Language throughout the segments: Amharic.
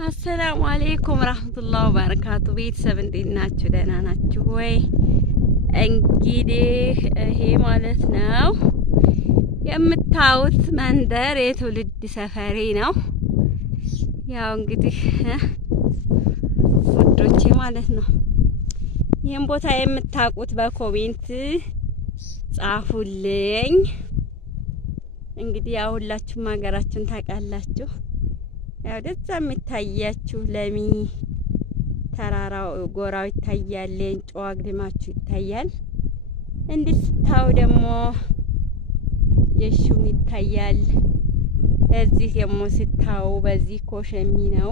አሰላሙ አለይኩም ወራህመቱላሂ ወበረካቱ። ቤተሰብ እንዴት ናችሁ? ደህና ናችሁ ወይ? እንግዲህ ይሄ ማለት ነው የምታዩት መንደር የትውልድ ሰፈሬ ነው። ያው እንግዲህ ውዶቼ ማለት ነው ይህን ቦታ የምታውቁት በኮሜንት ጻፉልኝ። እንግዲህ ያው ሁላችሁም ሀገራችሁን ታውቃላችሁ። ያው ደዛ የሚታያችሁ ለሚ ተራራው ጎራው ይታያል፣ ሌንጮ አግድማችሁ ይታያል። እንዲህ ስታው ደግሞ የሹም ይታያል። እዚህ ደግሞ ስታው በዚህ ኮሸሚ ነው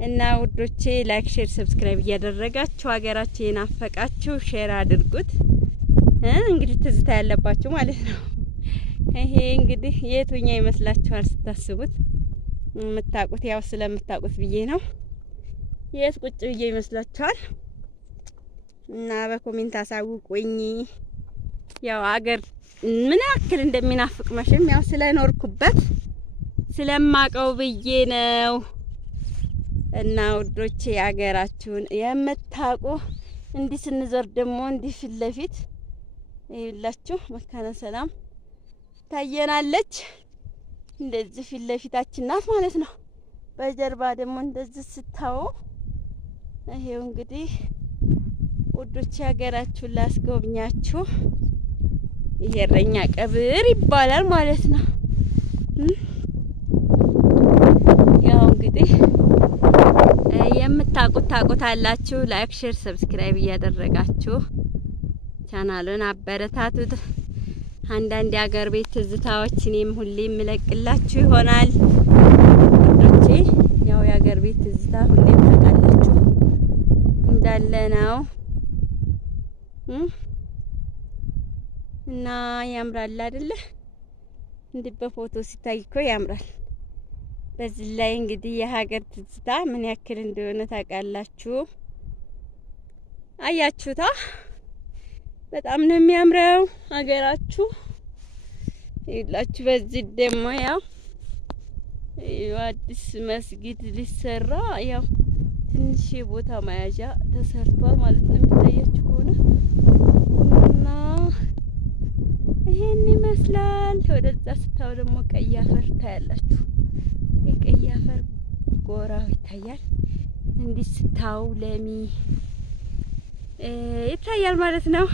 እና ውዶቼ ላይክ፣ ሼር፣ ሰብስክራይብ እያደረጋችሁ ሀገራችሁ የናፈቃችሁ ሼር አድርጉት። እንግዲህ ትዝታ ያለባችሁ ማለት ነው። ይሄ እንግዲህ የቱኛ ይመስላችኋል ስታስቡት? የምታውቁት ያው ስለምታውቁት ብዬ ነው። የት ቁጭ ብዬ ይመስላችኋል? እና በኮሜንት አሳውቁኝ። ያው አገር ምን ያክል እንደሚናፍቅ መቼም ያው ስለኖርኩበት ስለማቀው ብዬ ነው። እና ውዶቼ አገራችሁን የምታውቁ እንዲህ ስንዞር ደግሞ እንዲህ ፊት ለፊት ይላችሁ መካነ ሰላም ታየናለች። እንደዚህ ፊት ለፊታችን ናት ማለት ነው። በጀርባ ደግሞ እንደዚህ ስታው ይሄው እንግዲህ ውዶቼ ሀገራችሁን ላስጎብኛችሁ። ይሄ እረኛ ቀብር ይባላል ማለት ነው። ያው እንግዲህ የምታውቁት ታውቁታላችሁ። ላይክ፣ ሼር፣ ሰብስክራይብ እያደረጋችሁ ቻናሉን አበረታቱት። አንዳንድ የሀገር ቤት ትዝታዎች እኔም ሁሌ የምለቅላችሁ ይሆናል ወዶቼ። ያው የሀገር ቤት ትዝታ ሁሌም ታውቃላችሁ እንዳለ ነው እና ያምራል አይደለ? እንዲህ በፎቶ ሲታይ እኮ ያምራል። በዚህ ላይ እንግዲህ የሀገር ትዝታ ምን ያክል እንደሆነ ታውቃላችሁ። አያችሁታ? በጣም ነው የሚያምረው ሀገራችሁ ይላችሁ። በዚህ ደግሞ ያው አዲስ መስጊድ ሊሰራ ያው ትንሽ የቦታ መያዣ ተሰርቷል ማለት ነው የሚታያችሁ ከሆነ እና ይሄን ይመስላል። ወደዛ ስታው ደግሞ ቀይ አፈር ታያላችሁ። የቀይ አፈር ጎራው ይታያል። እንዲህ ስታው ለሚ ይታያል ማለት ነው።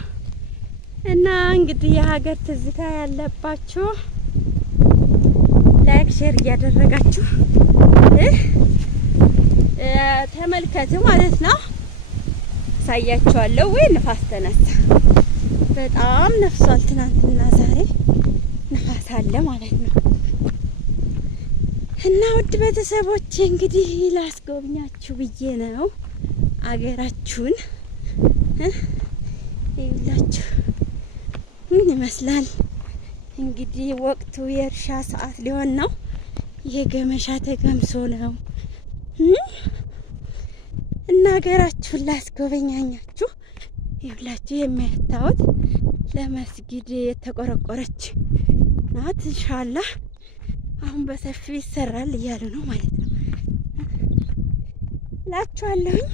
እና እንግዲህ የሀገር ትዝታ ያለባችሁ ላይክ ሼር እያደረጋችሁ ተመልከቱ ማለት ነው። ሳያችኋለሁ ወይ ንፋስ ተነሳ። በጣም ነፍሷል። ትናንትና ዛሬ ንፋስ አለ ማለት ነው። እና ውድ ቤተሰቦቼ እንግዲህ ላስጎብኛችሁ ብዬ ነው አገራችሁን ይላችሁ። ምን ይመስላል እንግዲህ ወቅቱ የእርሻ ሰዓት ሊሆን ነው። ይሄ ገመሻ ተገምሶ ነው እና ሀገራችሁን ላስጎበኛኛችሁ ይላችሁ። የሚያታውት ለመስጊድ የተቆረቆረች ናት። ኢንሻአላህ አሁን በሰፊው ይሰራል እያሉ ነው ማለት ነው እላችኋለሁኝ።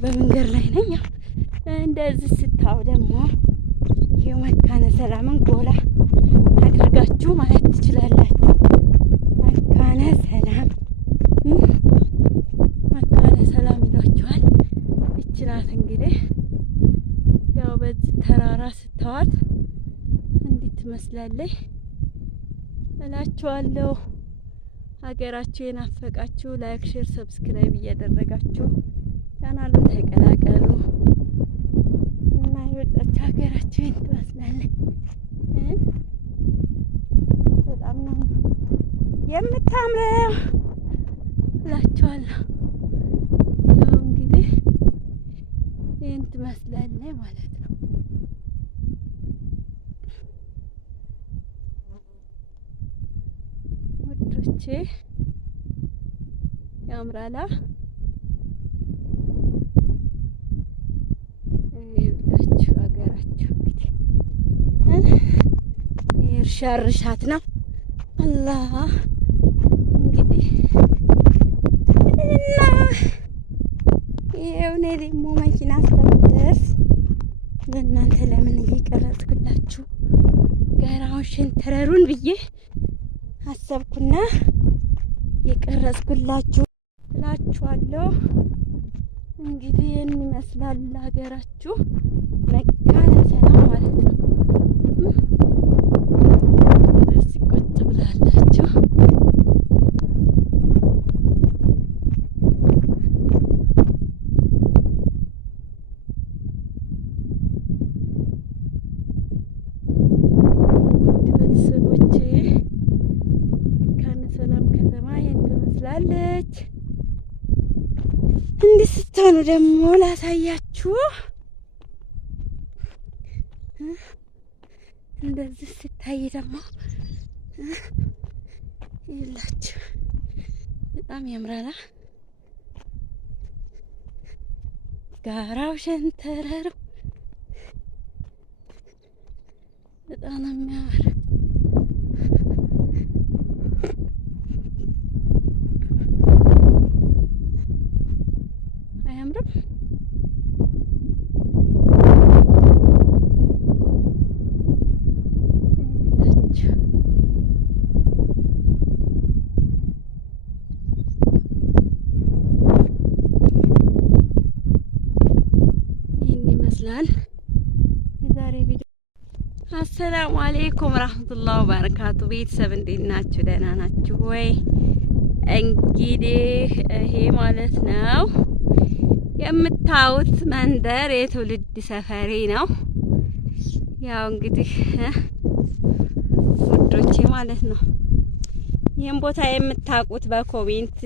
በመንገድ ላይ ነኝ። እንደዚህ ስታው ደግሞ ይሄ መካነ ሰላምን ጎላ አድርጋችሁ ማየት ትችላላችሁ። መካነ ሰላም መካነ ሰላም ይሏችኋል። ይቺ ናት እንግዲህ ያው በዚህ ተራራ ስታዋት እንዲህ ትመስላለች እላችኋለሁ። ሀገራችሁ የናፈቃችሁ ላይክ፣ ሼር፣ ሰብስክራይብ እያደረጋችሁ ቻናሉን ተቀላቀሉ እና ይወጣችሁ። ሀገራችሁ ትመስላለች። በጣም ነው የምታምረው እላችኋለሁ። ያው እንግዲህ ይህን ትመስላለች ማለት ነው። ወዶቼ ያምራላ። ይኸውላችሁ ሀገራችሁ እንግዲህ እርሻ እርሻት ነው። አላህ እንግዲህ እና የሆነ ደግሞ መኪና ስለምደርስ ለእናንተ ለምን እየቀረጽኩላችሁ ገራውን ሸንተረሩን ብዬ አሰብኩና የቀረጽኩላችሁ እላችኋለሁ። እንግዲህ ይህን ይመስላል ሀገራችሁ መካነ ሰላም ማለት ነው። እዚህ ቁጭ ብላላችሁ ቤተሰቦቼ መካነ ሰላም ከተማ ይህን ትመስላለች። እንዲህ ስትሆኑ ደግሞ ላሳያችሁ። እንደዚህ ሲታይ ደግሞ ይላችሁ በጣም ያምራል። ጋራው ሸንተረሩ በጣም ነው የሚያምር። አያምርም? ይህን ይመስላል የዛሬ ቪዲዮ። አሰላሙ አሌይኩም ረህመቱላሂ ወበረካቱ። ቤተሰብ እንዴት ናችሁ? ደህና ናችሁ ወይ? እንግዲህ ይሄ ማለት ነው የምታዩት መንደር የትውልድ ሰፈሬ ነው። ያው እንግዲህ ውዶቼ ማለት ነው ይህን ቦታ የምታውቁት በኮሜንት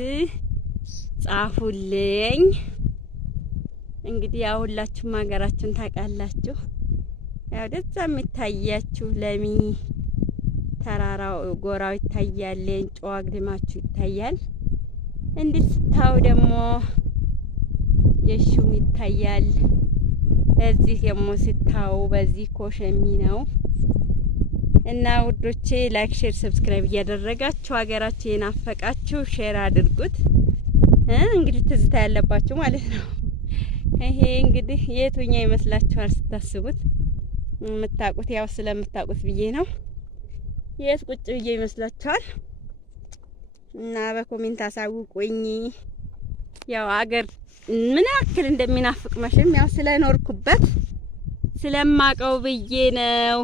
ጻፉልኝ። እንግዲህ ያው ሁላችሁም ሀገራችሁን ታውቃላችሁ። ያው ደዛ የሚታያችሁ ለሚ ተራራው ጎራው ይታያል፣ የእንጨዋ አግድማችሁ ይታያል። እንዲህ ስታዩ ደግሞ የሹም ይታያል። እዚህ ደግሞ ስታዩ በዚህ ኮሸሚ ነው። እና ውዶቼ ላይክ፣ ሼር፣ ሰብስክራይብ እያደረጋችሁ ሀገራችሁ የናፈቃችሁ ሼር አድርጉት። እንግዲህ ትዝታ ያለባችሁ ማለት ነው። ይሄ እንግዲህ የቱኛ ይመስላችኋል ስታስቡት? የምታውቁት ያው ስለምታውቁት ብዬ ነው። የት ቁጭ ብዬ ይመስላችኋል? እና በኮሜንት አሳውቁኝ። ያው አገር ምን ያክል እንደሚናፍቅ መቼም ያው ስለኖርኩበት ስለማቀው ብዬ ነው።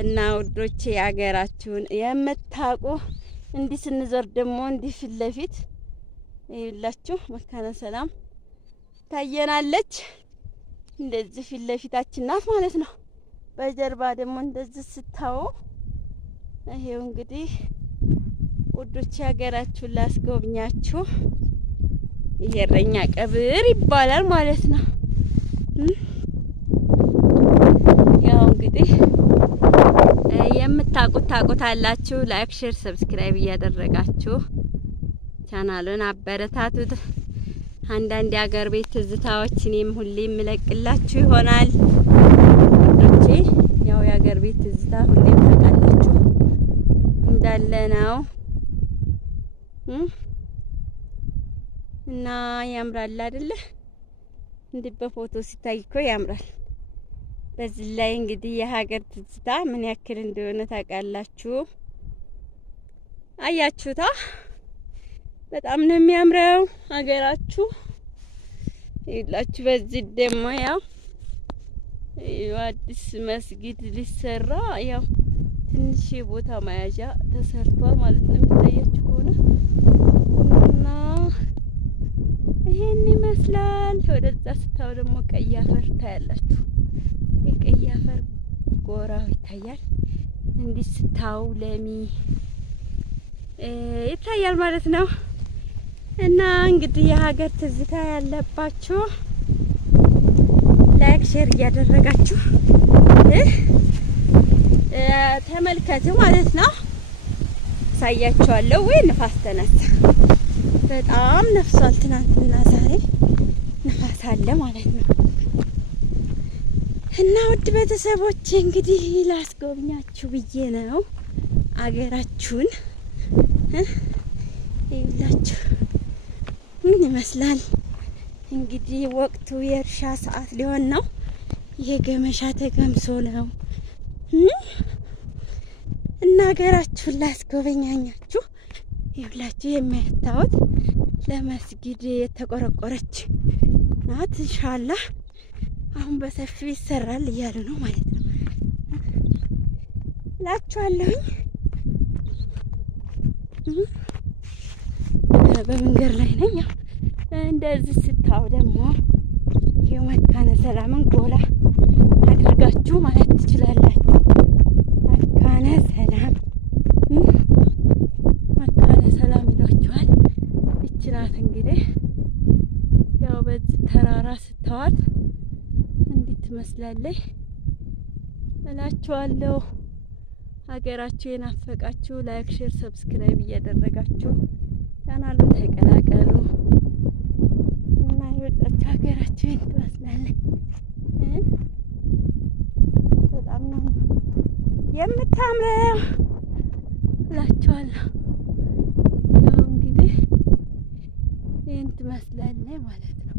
እና ውዶቼ አገራችሁን የምታውቁ እንዲህ ስንዞር ደግሞ እንዲህ ፊት ለፊት ይላችሁ መካነ ሰላም ታየናለች። እንደዚህ ፊት ለፊታችን ናት ማለት ነው። በጀርባ ደግሞ እንደዚህ ስታው ይሄው እንግዲህ ውዶቼ ሀገራችሁን ላስጎብኛችሁ። ይሄ እረኛ ቀብር ይባላል ማለት ነው። ያው እንግዲህ የምታውቁት ታውቁታላችሁ። ላይክ፣ ሼር፣ ሰብስክራይብ እያደረጋችሁ ቻናሉን አበረታቱት። አንዳንድ የሀገር ቤት ትዝታዎች እኔም ሁሌ የምለቅላችሁ ይሆናል ውዶቼ። ያው የሀገር ቤት ትዝታ ሁሌም ታውቃላችሁ እንዳለ ነው እና ያምራል አይደለ? እንዲህ በፎቶ ሲታይ እኮ ያምራል። በዚህ ላይ እንግዲህ የሀገር ትዝታ ምን ያክል እንደሆነ ታውቃላችሁ። አያችሁታ? በጣም ነው የሚያምረው ሀገራችሁ ይላችሁ። በዚህ ደግሞ ያው አዲስ መስጊድ ሊሰራ ያው ትንሽ ቦታ መያዣ ተሰርቷል ማለት ነው የሚታያችሁ ከሆነ እና ይሄን ይመስላል። ወደዛ ስታው ደግሞ ቀይ አፈር ታያላችሁ። የቀይ አፈር ጎራው ይታያል። እንዲህ ስታው ለሚ ይታያል ማለት ነው። እና እንግዲህ የሀገር ትዝታ ያለባችሁ ላይክ ሼር እያደረጋችሁ ተመልከቱ ማለት ነው። ሳያችኋለሁ ወይ ንፋስ ተነሳ። በጣም ነፍሷል። ትናንትና ዛሬ ንፋስ አለ ማለት ነው። እና ውድ ቤተሰቦቼ እንግዲህ ላስጎብኛችሁ ብዬ ነው አገራችሁን ይላችሁ ምን ይመስላል እንግዲህ ወቅቱ የእርሻ ሰዓት ሊሆን ነው። የገመሻ ተገምሶ ነው እና ሀገራችሁን ላስጎበኛኛችሁ ይላችሁ የሚያታውት ለመስጊድ የተቆረቆረች ናት። ኢንሻአላህ አሁን በሰፊው ይሰራል እያሉ ነው ማለት ነው እላችኋለሁኝ። በመንገድ ላይ ነኝ። እንደዚህ ስታው ደግሞ የመካነ ሰላምን ጎላ አድርጋችሁ ማለት ትችላላችሁ። መካነ ሰላም መካነ ሰላም ይሏችኋል። ይችላል እንግዲህ ያው በዚህ ተራራ ስታዋት እንዴት ትመስላለች እላችኋለሁ። ሀገራችሁ የናፈቃችሁ ላይክ፣ ሼር፣ ሰብስክራይብ እያደረጋችሁ ቻናሉን ተቀላቀሉ እና ይወጣችሁ ሀገራችሁ ትመስላለች። በጣም ነው የምታምረው እላችኋለሁ። ያው እንግዲህ ይህን ትመስላለች ማለት ነው።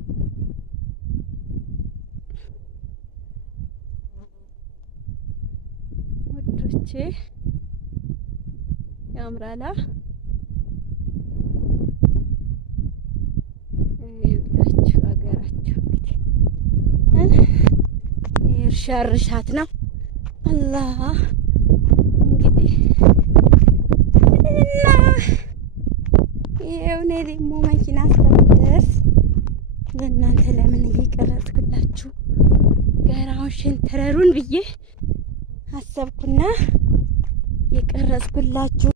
ወዶቼ ያምራላ። ይኸውላችሁ ሀገራችሁ እንግዲህ የእርሻ እርሻት ነው። አላህ እንግዲህ እና ይኸው እኔ ደግሞ መኪና ስለምደርስ ለእናንተ ለምን እየቀረጽኩላችሁ ገራውን ሸንተረሩን ብዬ አሰብኩና የቀረጽኩላችሁ